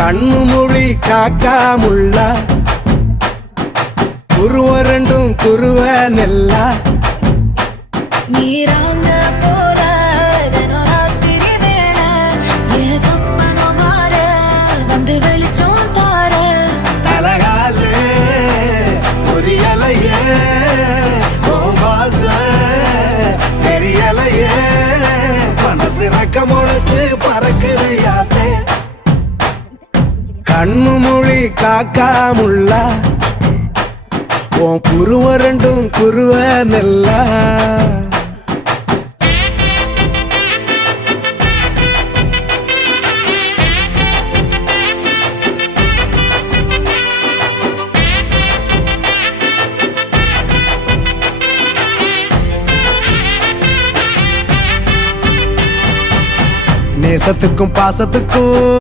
கண்ணு மொழி காக்காமுள்ள குருவ ரெண்டும் குருவ நெல்லா நீராங்க போல ராத்திரி வேண என் சொப்பனம் மாற வந்து வெளிச்சம் தார தலகாலே புரியலையே வாச தெரியலையே மனசு ரக்க முளைச்சு பறக்குது யாத்தே கண்ணு மொழி காக்காமுள்ள உன் குருவ ரெண்டும் குருவ நெல்லா நேசத்துக்கும் பாசத்துக்கும்